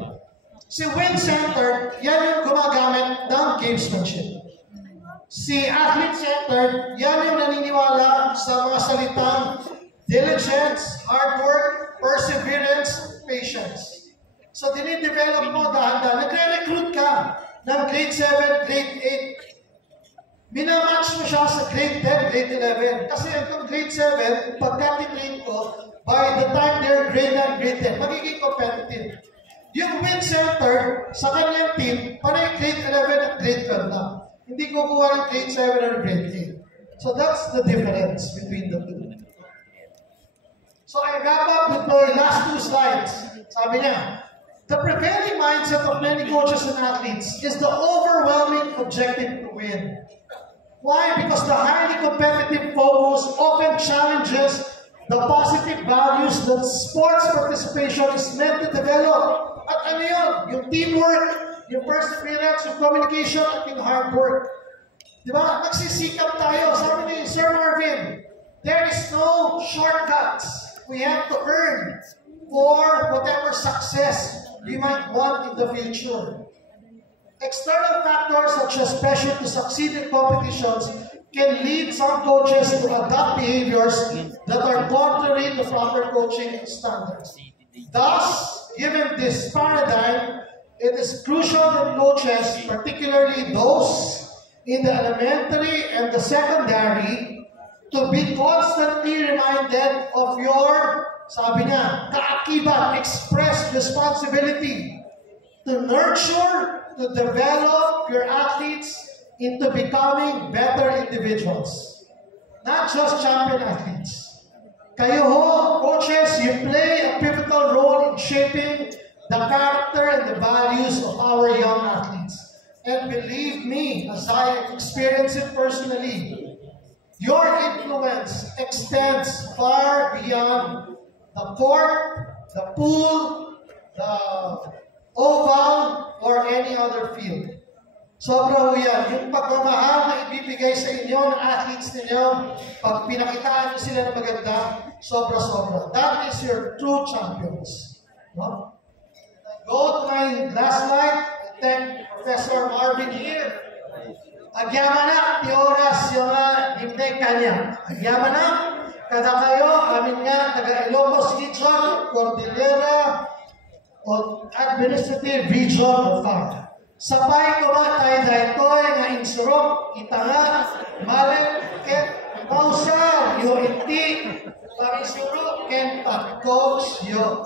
Si win-centered, yan yung gumagamit ng gamesmanship. Si athlete-centered, yan yung naniniwala sa mga salitang diligence, hard work, perseverance, patience. So, dinidevelop mo dahan-dahan. Nagre-recruit ka ng grade 7, grade 8. Minamatch mo siya sa grade 10, grade 11. Kasi itong grade 7, pagka titrain ko, by the time they're grade 9, grade 10, magiging competitive. Yung win-center sa kanyang team, parang grade 11 at grade 12 na. Hindi kukuha ng grade 7 or grade 8. So that's the difference between the two. So I wrap up with my last two slides. Sabi niya, the prevailing mindset of many coaches and athletes is the overwhelming objective to win. Why? Because the highly competitive focus often challenges the positive values that sports participation is meant to develop. At ano yun? Yung teamwork, yung perseverance, yung communication, at yung hard work. Diba? Nagsisikap tayo. Sabi ni Sir Marvin, there is no shortcuts. We have to earn for whatever success we might want in the future. External factors such as pressure to succeed in competitions can lead some coaches to adopt behaviors that are contrary to proper coaching standards. Thus, given this paradigm, it is crucial that coaches, particularly those in the elementary and the secondary, to be constantly reminded of your, sabi niya, kaakibat, express responsibility to nurture, to develop your athletes into becoming better individuals. Not just champion athletes. Kayo ho, coaches, you play a pivotal role in shaping the character and the values of our young athletes. And believe me, as I experience it personally, your influence extends far beyond the court, the pool, the oval, or any other field. Sobra ho yan. Yung pagmamahal na ibibigay sa inyo ng athletes ninyo, pag pinakitaan nyo sila ng maganda, sobra-sobra. That is your true champions. No? Go to my last slide. I thank Professor Marvin here. Agyaman na, ti oras yung dimnek kanya. Agyaman na, kada kayo, amin nga, taga Ilocos Region, Cordillera, o Administrative Region of FAR. Sapay ko ba tayo dahitoy nga insurok, itanga, malen, ket, mausar, yo iti, parisurok, ken coach yo.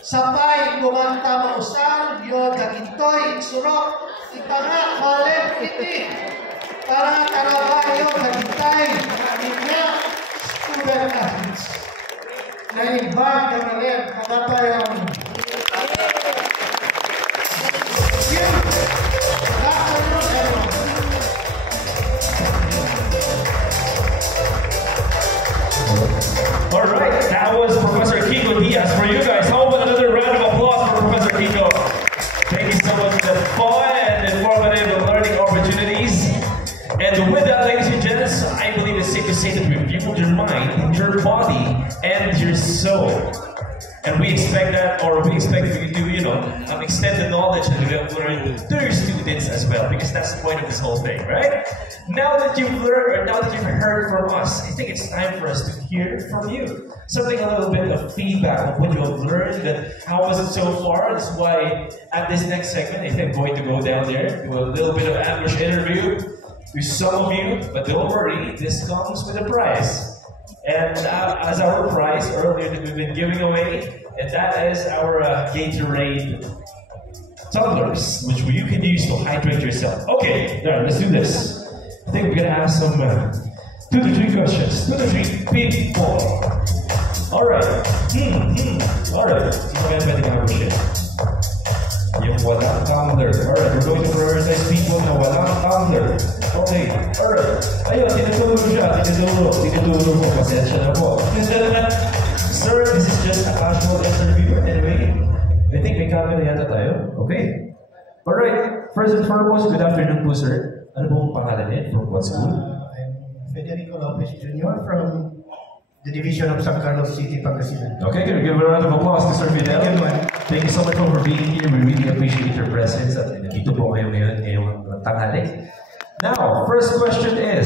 Sapay kumanta mausar, yo dagintoy, insurok, itanga, malen, iti. Para karabayo, dagintay, niya, student athletes. Na-invite ka na rin, kamatay ang All right, that was Professor Kiko Diaz. For you guys, how about another round of applause for Professor Kiko? Thank you so much for the fun and informative learning opportunities. And with that, ladies and gents, I believe it's safe to say that we've fueled your mind, your body, and your soul. And we expect that, or we expect you to, extend the knowledge that we have learned to your students as well, because that's the point of this whole thing, right? Now that you've learned, or now that you've heard from us, I think it's time for us to hear from you. Something, a little bit of feedback of what you have learned, and how was it so far? That's why at this next segment, I think I'm going to go down there, do a little bit of ambush interview with some of you, but don't worry, this comes with a prize. And as our prize earlier that we've been giving away, and that is our Gatorade tumblers, which you can use to hydrate yourself. Okay, now let's do this. I think we're gonna have some 2 to 3 questions. 2 to 3 people. Alright. Alright. Sino kaya pwede ka mag-share? Yung walang tumbler. Alright, we're going to prioritize people na walang tumbler. Okay, alright. Ayun, tinuturo siya. Tinuturo mo. Pasensya na po. Sir, this is just a casual interview. Anyway, I think may camera yata tayo. Okay. Alright, first and foremost, good afternoon po, sir. Ano pong pangalan niya? From what school? I'm Federico Lopez Jr. from the division of San Carlos City, Pangasinan. Okay, can we give a round of applause to Sir Fidel? Thank you so much for being here. We really appreciate your presence at nandito po kayo ngayong tanghali. Now, first question is,